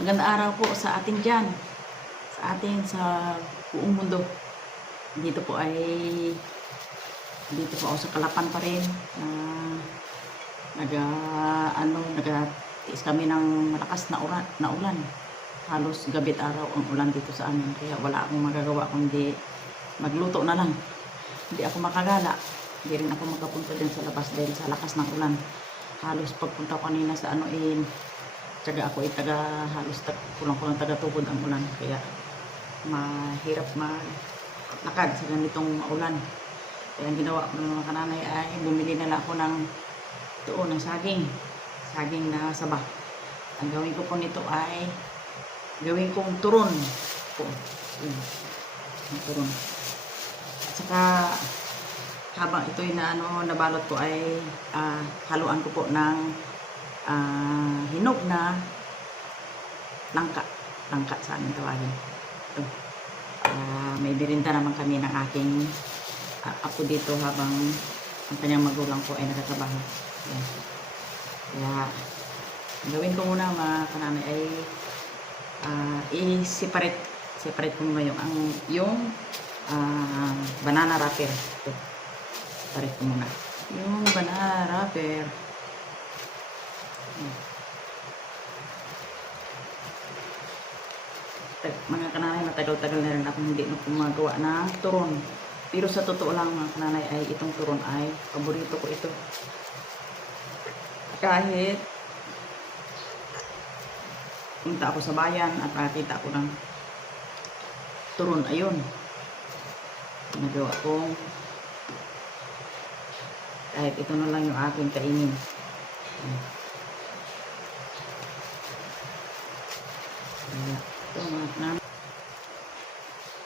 Magandang araw po sa atin dyan, sa buong mundo. Dito po ako sa Kalapan pa rin. Nagatiis kami ng malakas na ulan. Halos gabit araw ang ulan dito sa amin. Kaya wala akong magagawa kundi magluto na lang. Hindi ako makagala. Hindi rin ako makapunta din sa labas dahil sa lakas ng ulan. Halos pagpunta ko kanina sa tsaga ako halos kulang-kulang taga-tubod ang ulan. Kaya mahirap maglakad sa ganitong maulan. Kaya ang ginawa ko ng mga kananay ay bumili na lang ako ng saging na saba. Ang gawin ko po nito ay gawin kong turon po. Turon. At saka habang ito'y nabalot ko ay haluan ko po ng hinog na langka sa aming tawagin. Ito. May birinda naman kami ng aking apo dito habang ang kanyang magulang ko ay nagtatrabaho. Yan. Kaya gawin ko muna mga kananay ay i-separate ko muna yung banana wrapper. Ito. Separate ko muna yung banana wrapper. Mga kananay, matagal-tagal na rin ako hindi na gumagawa ng turon. Pero sa totoo lang mga kananay ay itong turon ay paborito ko ito. Kahit punta ako sa bayan at nakita ko ng turon, ayun, nagawa kong kahit ito na lang yung aking kainin.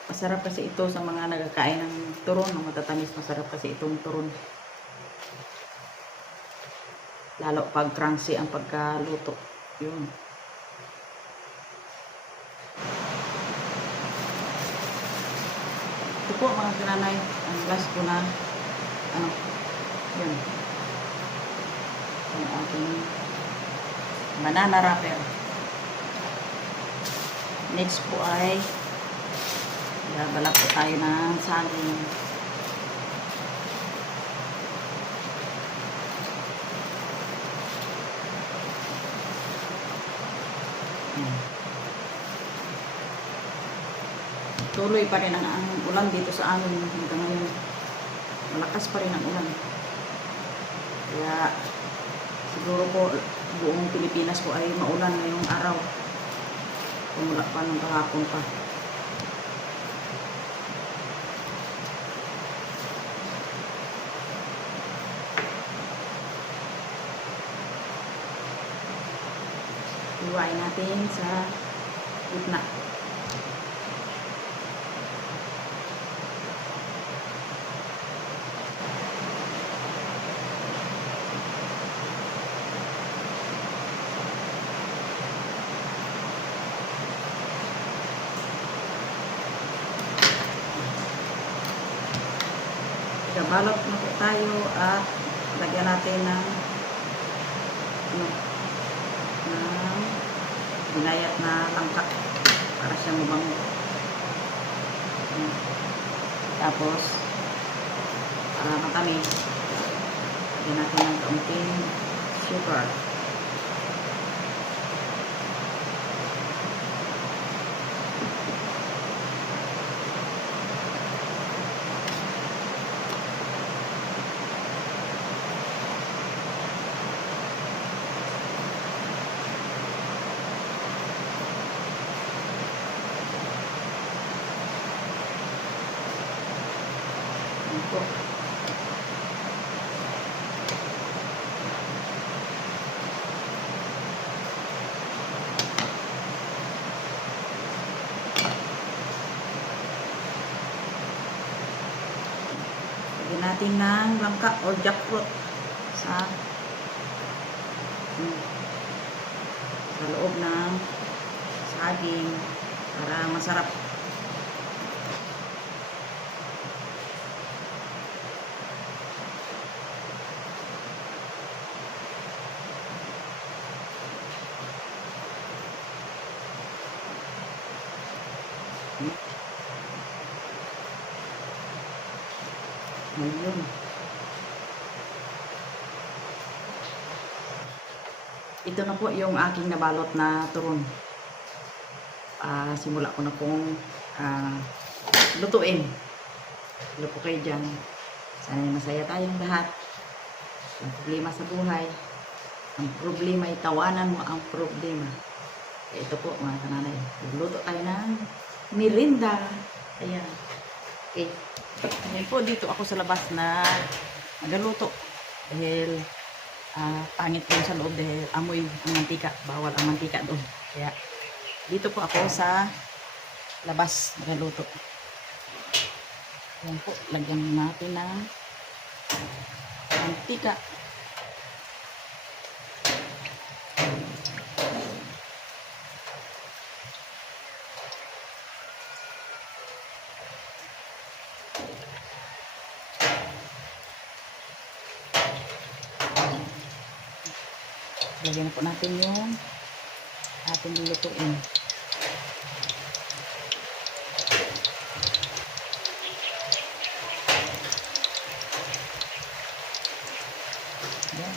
Masarap kasi ito sa mga nagkakain ng turon, ng matatamis. Masarap kasi itong turon, lalo pag crunchy ang pagkaluto. Yun. Ito po mga kananay, ang last ko na yun, ang aking banana wrapper. Next po ay balak po tayo ng saging. Tuloy pa rin ang ulan dito sa amin hanggang ngayon. Malakas pa rin ang ulan. Kaya siguro po buong Pilipinas po ay maulan ngayong araw. Kumula pa ng kahapon pa. Iwain natin sa gitna. Balot na po tayo at lagyan natin ng binayat na langka para siya mabango. Tapos para matamis, lagyan natin ng kaunting sugar. Ito. Lagyan natin ng langka o jackfruit sa loob ng saging para masarap. Ayun. Ito na po yung aking nabalot na turon. Simula ko na pong lutuin. Hello po kayo dyan. Sana'y masaya tayong lahat. Ang problema sa buhay. Ang problema ay tawanan mo ang problema. Ito po mga kananay. Magluto tayo ng merinda. Ayan. Okay. Ayan po, dito ako sa labas na nagaluto. Dahil pangit po sa loob dahil amoy ng mantika. Bawal ang mantika doon. Kaya dito po ako sa labas nagaluto. Ayan po, lagyan natin ng mantika. Lagyan po natin yung ating lulutuin. Yan.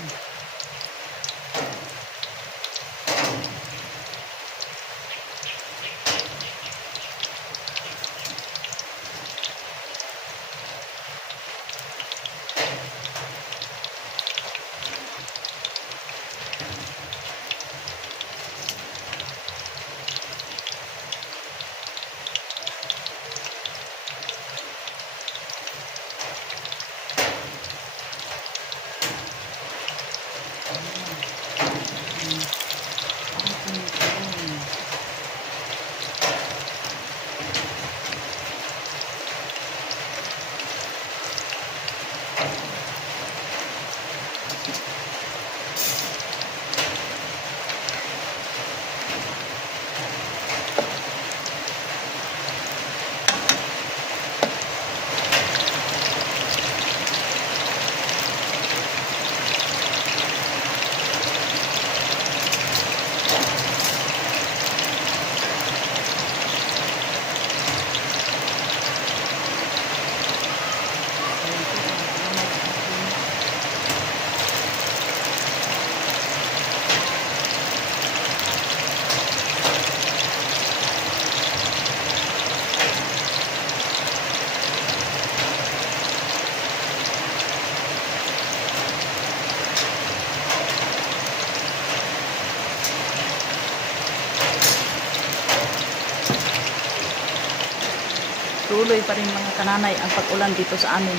Tuloy pa rin mga kananay ang pag-ulan dito sa amin.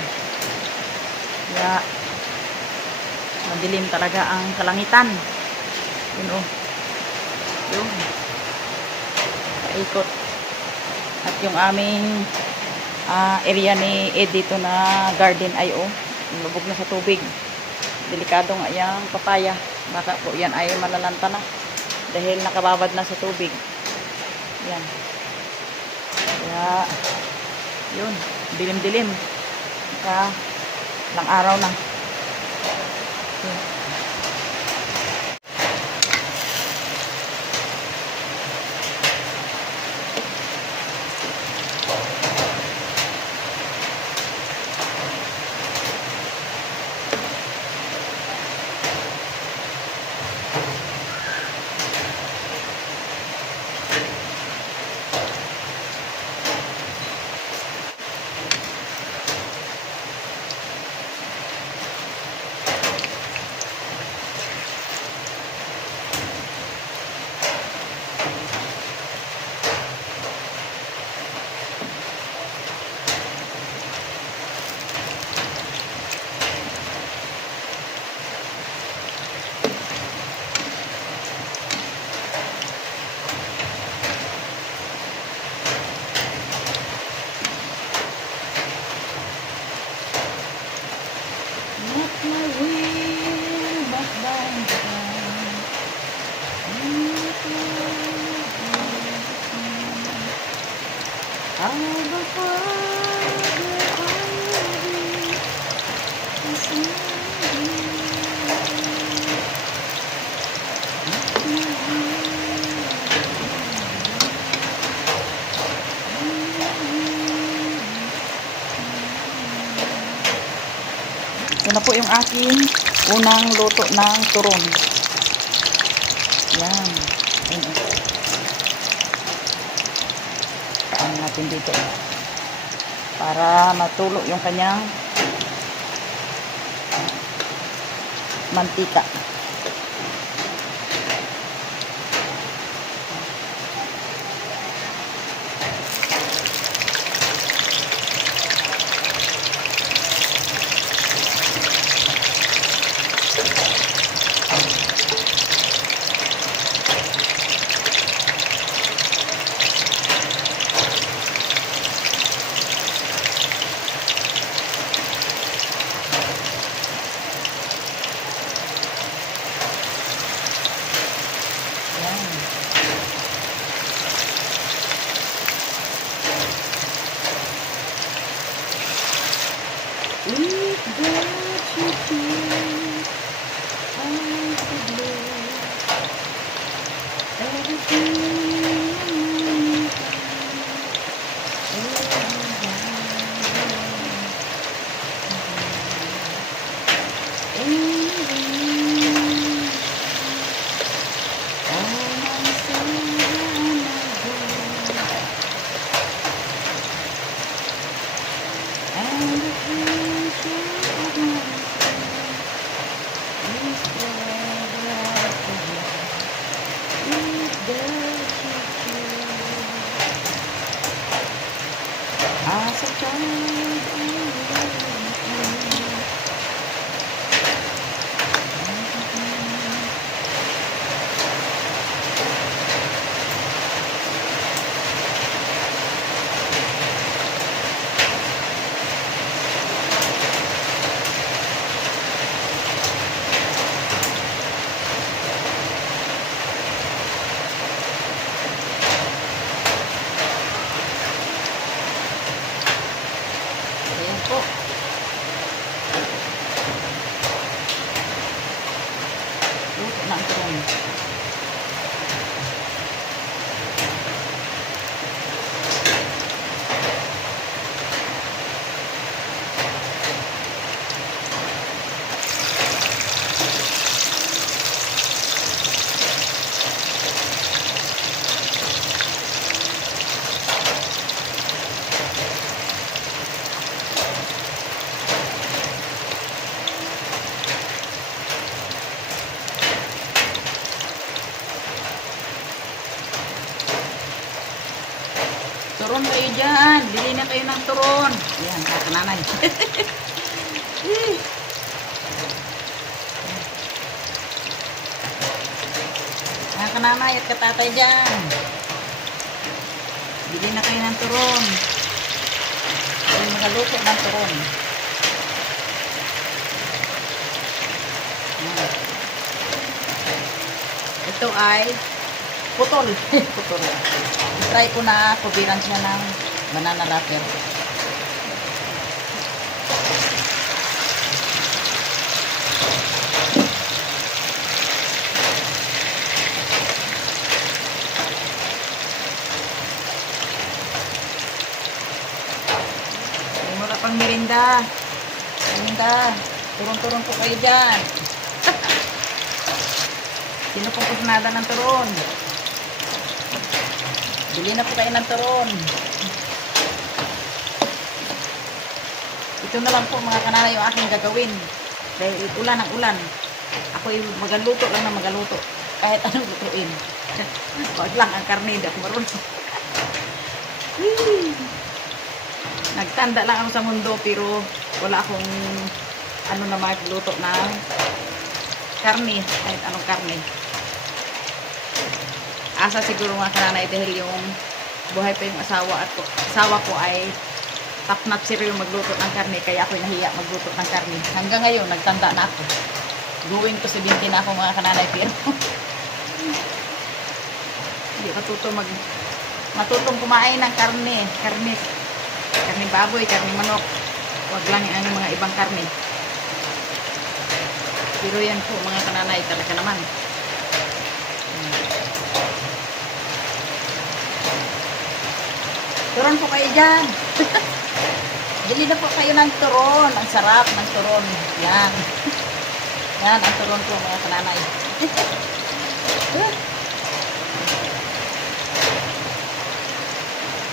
Kaya madilim talaga ang kalangitan. Yun o. Yun. Paikot. At yung aming area ni Ed dito na garden ay o. Lubog na sa tubig. Delikado nga yung papaya. Baka po yan ay malalanta na. Dahil nakababad na sa tubig. Yan. Kaya yun, dilim-dilim. Ilang araw na. Yun. yung aking unang luto ng turon. Yan. Ayan. Ano natin dito. Para matulo yung kanyang mantika. Eat the chicken, I could live, everything and the future of my is forever for you. Eat the chicken. As a child, I loved you. Ayan po. Luto na ang turon. Turon kayo dyan. Bili na kayo ng turon. Ayan, kakananay. Kakananay at katatay dyan. Bili na kayo ng turon. Kayo magaluto ng turon. Ayan. Ito ay putol. Putol. Try ko na kubiran siya ng banana wrapper. Wala pang merinda. Merinda. Turun-turun po kayo dyan. Sino pong kusnada ng turon? Bili na po kayo ng turon. Ito na lang po mga kanana yung aking gagawin. Dahil ulan ang ulan. Ako'y magaluto lang na magaluto. Kahit anong lutuin. Wag lang ang karne. Di ako marunong. Nagtanda lang ako sa mundo pero wala akong ano na magluto ng karne. Kahit anong karne. Asa siguro mga kananay dahil yung buhay pa yung asawa ko ay top-notch sila yung magluto ng karne kaya ako'y nahiya magluto ng karne. Hanggang ngayon, nagtanda na ako. Going to 70 na ako mga kananay pero hindi matutong kumain ng karne. Karne baboy, karne manok. Huwag lang ang mga ibang karne. Pero yan po mga kananay talaga naman. Turon po kayo dyan. Bili na po kayo ng turon. Ang sarap ng turon. Yan. Yan, ang turon po mga kananay.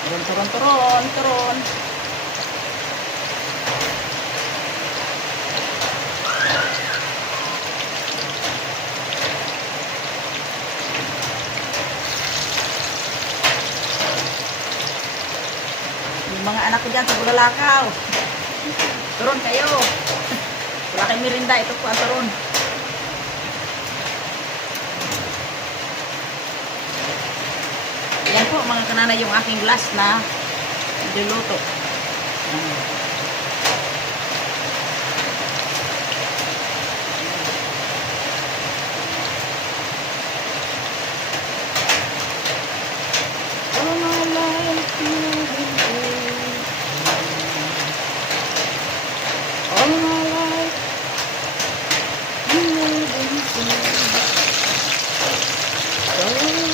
Turon, turon, turon, turon. Yung mga anak ko dyan sa Bulalakaw. Turon kayo. Wala kayong merinda. Ito po ang turon. Yan po mga kananay yung aking glass na niluluto. All my life you've been good. All my life you've been good. So good.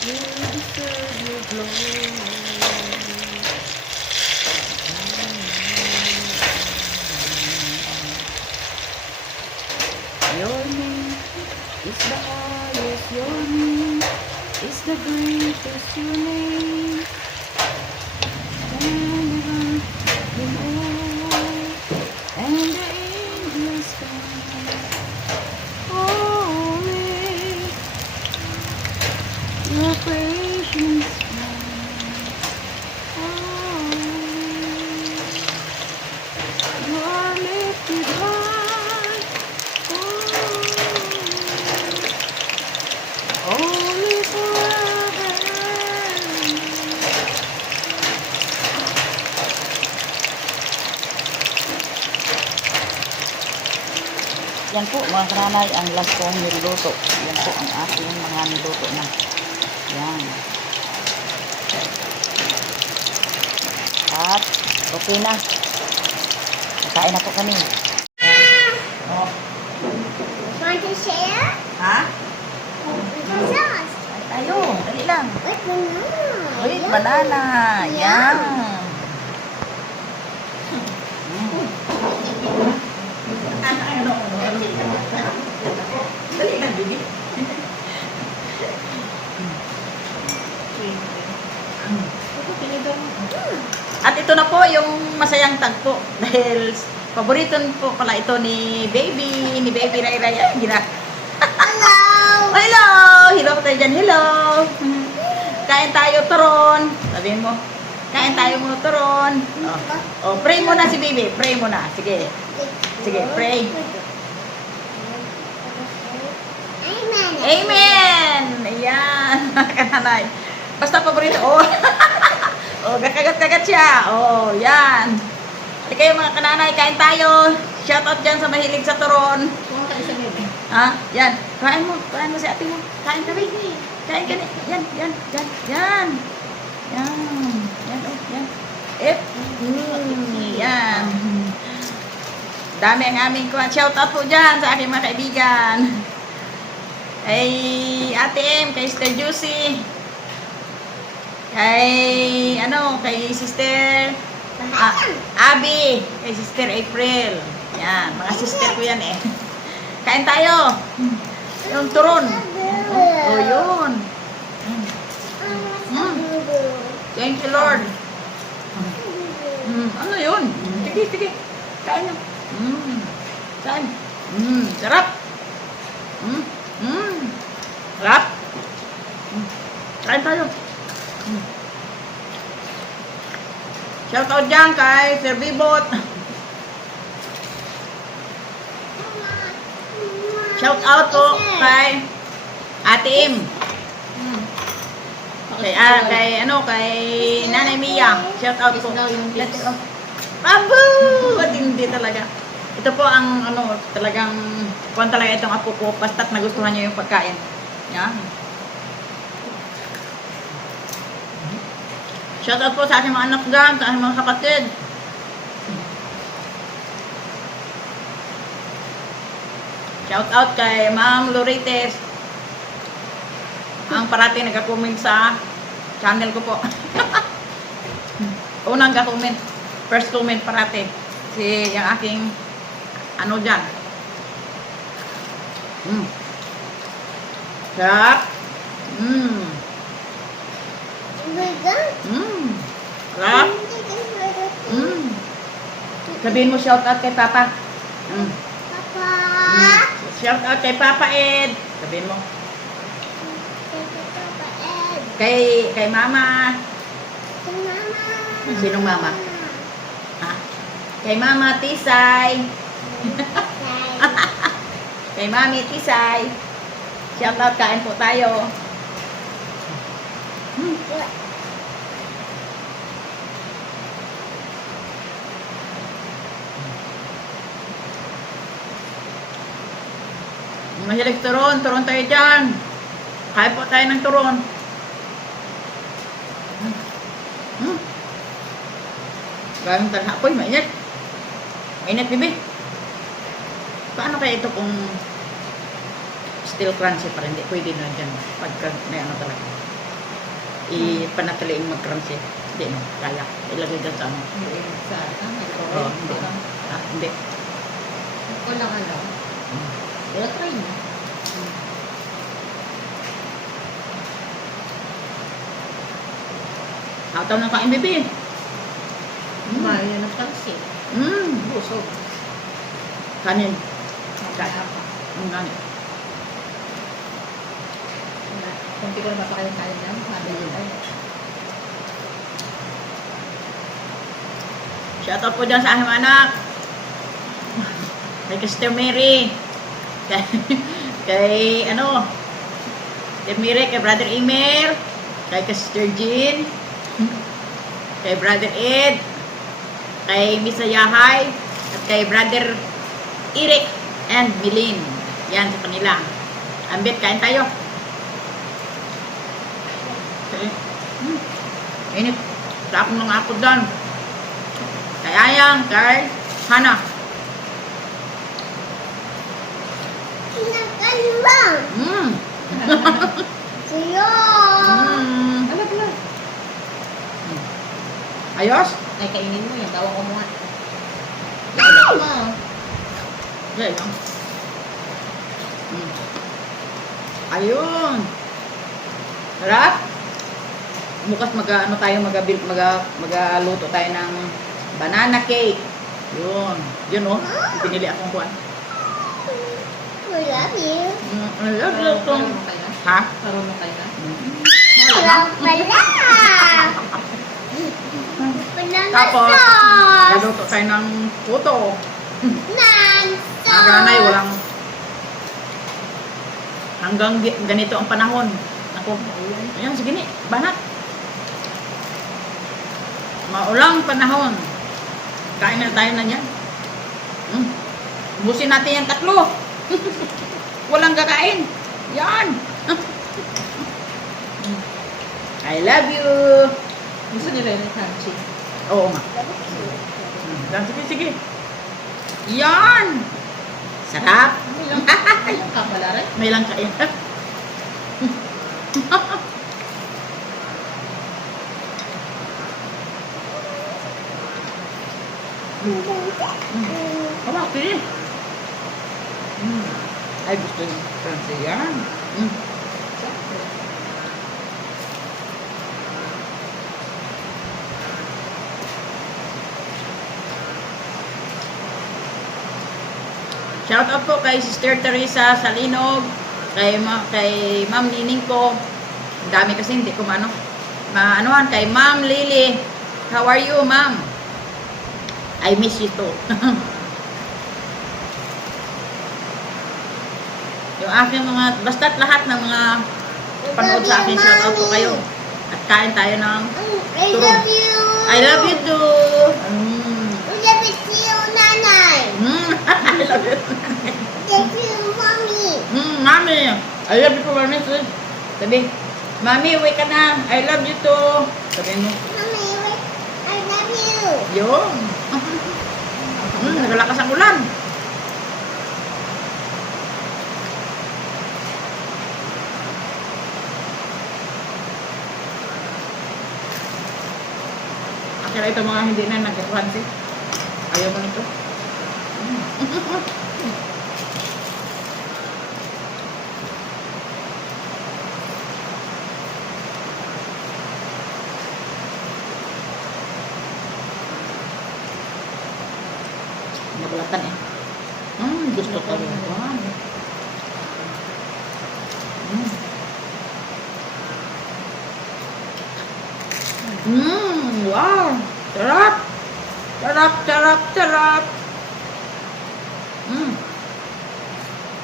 You deserve your glory. Your name is the highest. Your name is the greatest. Your name and the angels cry, holy, your precious holy, you are lifted high, holy forever. Yan po mga kananay ang last kong niluto. Yan po ang aking mga niluto na. Yan. At okay na. Nakain na po kami. Oh. Want to share? Ha? With the sauce. Ay, tayo. Dali lang. With banana. Wait, banana. Yan. Dali lang, baby. At ito na po yung masayang tagpo dahil paborito po pala ito ni Baby Ray Ray. Ay, gina. Hello. Hello! Hello tayo dyan. Hello! Kain tayo, turon. Sabihin mo. Kain tayo mo, turon. Oh, pray muna si Baby. Pray muna. Sige. Sige, pray. Amen. Amen! Ayan. Kananay. Basta paborito. Oh. Oh, gakagat-kagat siya. Oh, yan. Hindi kayo mga kananay, kain tayo. Shout out dyan sa mahilig sa turon. Ha? Yan. Kain mo si ate mo. Kain ka, baby. Kain ka. Yan. Yan. Yan. Yan. Yan. Dami ang aming kuha. Shout out po dyan sa aking mga kaibigan. Kay Ate M, kay Sister Juicy. Kay Sister Abby, kay Sister April. Yan, mga sister ko yan eh. Kain tayo. Yung turon. Oh, yun. Thank you, Lord. Ano yun? Sige, sige. Kain na. Kain. Sarap. Sarap. Kain tayo. Shout out dyan kay Sir Bibot. Shout out po kay Ate Im. Kay Nanay Mia. Shout out po. Abu! Matindi talaga. Ito po ang talagang kuwan talaga itong apo ko basta't nagustuhan niya yung pagkain. Yan. Shout out po sa aking mga anak dyan, sa aking mga kapatid. Shout out kay Ma'am Lorites. Ang parating nag-comment sa channel ko po. Unang ga-comment. First comment parati. Si yung aking dyan. Sarap. Sarap. Sabihin mo shout out kay Papa. Papa. Shout out kay Papa Ed. Sabihin mo. Papa Ed. Kay Mama. Mama. Sinong Mama? Ha? Kay Mama Tisay. Kay Mami Tisay. Shout out, kain po tayo. Mahilig turon tayo dyan. Kain po tayo ng turon. Gawin talha. Uy, mainit. Mainit, bibi. Paano kaya ito kung still crunchy pa rin? Hindi, pwede na dyan. Pagka may talaga. Ipanataliin mag-crunchy. Hindi, no? Kaya. Ilagay dyan sa ano. Oo, hindi. Hindi. Ito lang Pero try mo. Hataw ng kain, bibi. Mayo ng pansit. Busog. Kanin. Kaya pa. Kanin. Kung di ko na papakain yan, mabili tayo. Shout out po dyan sa aking anak. Kay Sister Mary. Kay Sister Mary, kay Brother Imer. Kay Sister Jean. Kay Brother Ed. Kay Miss Yahay. At kay Brother Eric and Milin. Yan sa kanila. Ambit, kain tayo. Okay. Init. Tapos ng ako doon. Kay Ayang, kay Hana. Pinagkalbang. Siyo. Alam ko lang. Ayos? Ay, kainin mo yan. Tawag ko mo nga. Okay, lang. Ayun. Sarap. Bukas magaluto tayo ng banana cake. Yun. Yun pinili akong kuwan. I love you. I love you. Marunong kayo na? Ha? Marunong kayo na? Alam pala. Tapos, galuto tayo ng puto. Nanso. Naganay, walang hanggang ganito ang panahon. Ako, ayan, sige ni, banat. Maulang panahon. Kain na tayo na yan. Ubusin natin yung 3. Walang kakain. Yan. I love you. Gusto nila yung crunchy. Oo nga. Sige, sige. Yan. Sarap. May lang ka pala rin. May lang kain. Hawak, pili. Ay, gusto yung Francie yan. Mm. Siyempre. Shout out po kay Sister Teresa Salinog, kay Ma'am Nining ko. Ang dami kasi hindi ko maanuhan. Kay Ma'am Lily. How are you, Ma'am? I miss you too. Yung aking mga, basta't lahat ng mga panood sa akin, shout out po kayo. At kain tayo ng I love you. I love you too. Mm. I love you, Nanay. Mm. I love you. Love you, Mommy. Mami. I love you too, Mami. Sabi, Mami, uwi ka na. I love you too. Sabi mo, Mommy, I love you. yun. Nagalakas ang ulan. Kaya ito mga hindi na nagkakuhansi. Ayaw mo nito. Nabalatan eh. Gusto ko rin. Wow! Sarap! Sarap, sarap, sarap!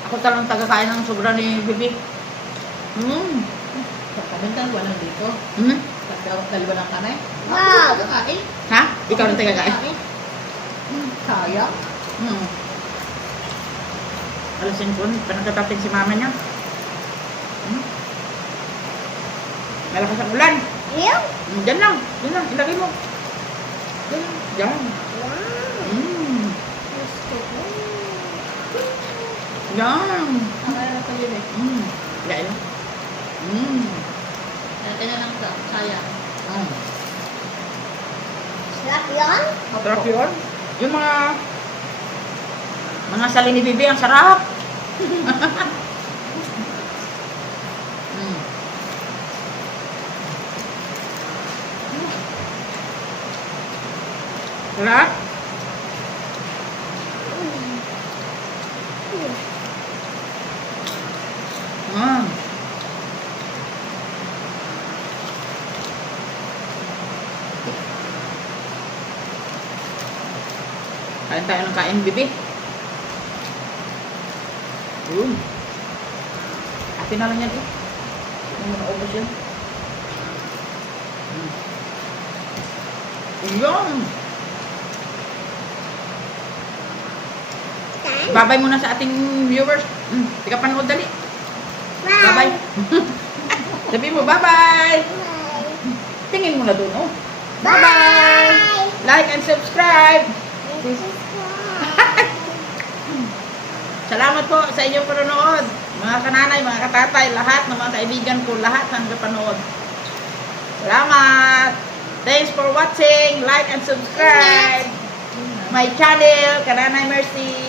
Ako talagang tagakain ng sobra ni Bibi. Pagkabantan, walang dito. Dalawa lang kami. Wow. Kakain. Ha? Ikaw rin tagakain? Sayang. Alasin ko, panagkatapin si mama niya. Malakas ang ulan. You? Diyan lang, ilagay mo. Diyan. Wow. Gusto ko. Yan. Ang kaya na tayo eh. Ilagay lang. Natin na lang sa sayang. Sarap yun? Sarap yun. Yung mga sali ni Bibi, ang sarap. Sarap. Kain tayo ng kain, Bibi. Yun. Atin na lang yan, eh. Hindi mo naubos yun. Yun. Babay muna sa ating viewers. Tika panood dali. Bye-bye. Sabi mo, bye-bye. Bye. Tingin mo na doon, oh. Bye. Bye-bye. Like and subscribe. Salamat po sa inyong panonood. Mga kananay, mga katatay, lahat ng mga kaibigan ko, lahat ng kapanood. Salamat. Thanks for watching. Like and subscribe my channel, Kananay Mercy.